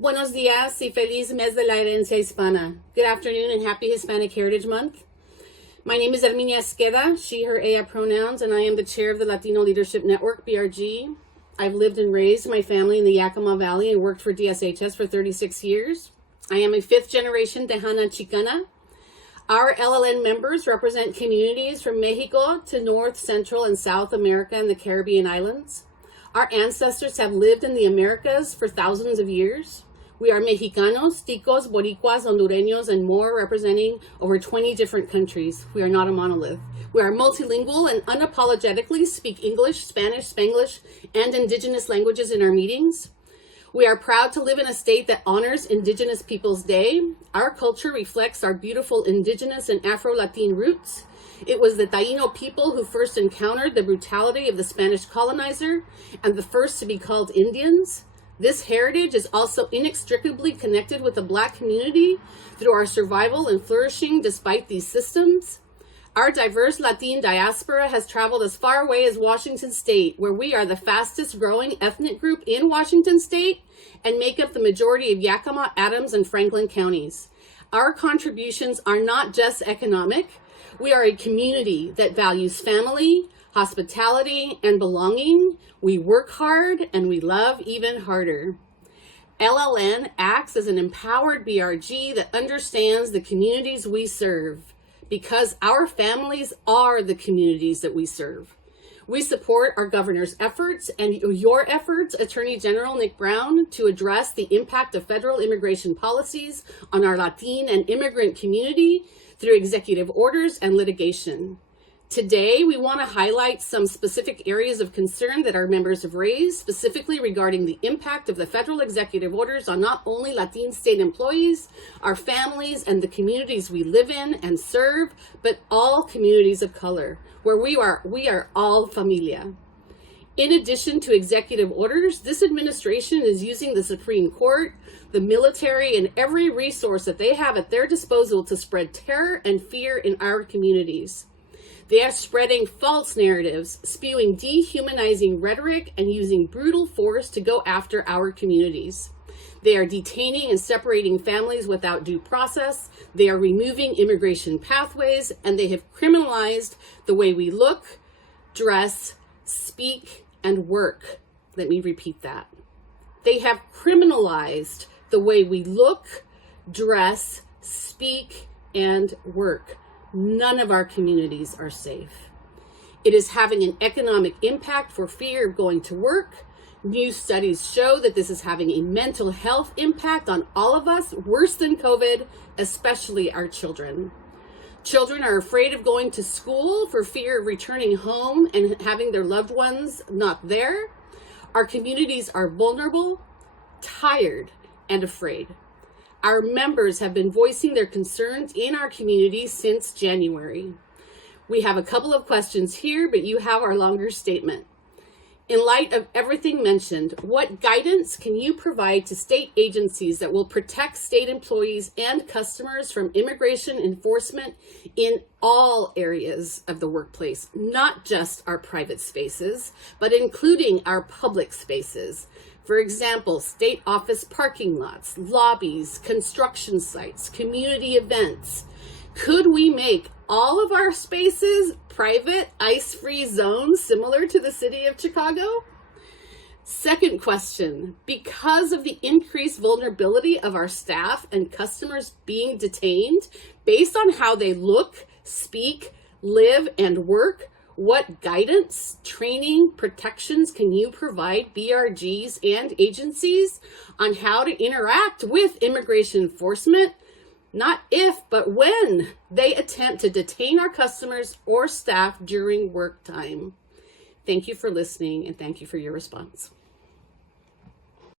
Buenos días y feliz mes de la herencia hispana. Good afternoon and happy Hispanic Heritage Month. My name is Herminia Esqueda, she, her, ella pronouns, and I am the chair of the Latino Leadership Network, BRG. I've lived and raised my family in the Yakima Valley and worked for DSHS for 36 years. I am a fifth generation Tejana Chicana. Our LLN members represent communities from Mexico to North, Central, and South America and the Caribbean islands. Our ancestors have lived in the Americas for thousands of years. We are Mexicanos, Ticos, Boricuas, Hondureños, and more, representing over 20 different countries. We are not a monolith. We are multilingual and unapologetically speak English, Spanish, Spanglish, and indigenous languages in our meetings. We are proud to live in a state that honors Indigenous Peoples Day. Our culture reflects our beautiful indigenous and Afro-Latin roots. It was the Taino people who first encountered the brutality of the Spanish colonizer and the first to be called Indians. This heritage is also inextricably connected with the Black community through our survival and flourishing despite these systems. Our diverse Latin diaspora has traveled as far away as Washington State, where we are the fastest growing ethnic group in Washington State and make up the majority of Yakima, Adams, and Franklin counties. Our contributions are not just economic. We are a community that values family, hospitality, and belonging. We work hard and we love even harder. LLN acts as an empowered BRG that understands the communities we serve, because our families are the communities that we serve. We support our governor's efforts and your efforts, Attorney General Nick Brown, to address the impact of federal immigration policies on our Latin and immigrant community through executive orders and litigation. Today, we want to highlight some specific areas of concern that our members have raised, specifically regarding the impact of the federal executive orders on not only Latin state employees, our families, and the communities we live in and serve, but all communities of color, where we are all familia. In addition to executive orders, this administration is using the Supreme Court, the military, and every resource that they have at their disposal to spread terror and fear in our communities. They are spreading false narratives, spewing dehumanizing rhetoric, and using brutal force to go after our communities. They are detaining and separating families without due process. They are removing immigration pathways, and they have criminalized the way we look, dress, speak, and work. Let me repeat that. They have criminalized the way we look, dress, speak, and work. None of our communities are safe. It is having an economic impact for fear of going to work. New studies show that this is having a mental health impact on all of us, worse than COVID, especially our children. Children are afraid of going to school for fear of returning home and having their loved ones not there. Our communities are vulnerable, tired, and afraid. Our members have been voicing their concerns in our community since January. We have a couple of questions here, but you have our longer statement. In light of everything mentioned, what guidance can you provide to state agencies that will protect state employees and customers from immigration enforcement in all areas of the workplace, not just our private spaces, but including our public spaces? For example, state office parking lots, lobbies, construction sites, community events. Could we make all of our spaces private, ice-free zones similar to the city of Chicago? Second question, because of the increased vulnerability of our staff and customers being detained based on how they look, speak, live, and work, what guidance, training, protections can you provide BRGs and agencies on how to interact with immigration enforcement, not if, but when they attempt to detain our customers or staff during work time? Thank you for listening, and thank you for your response.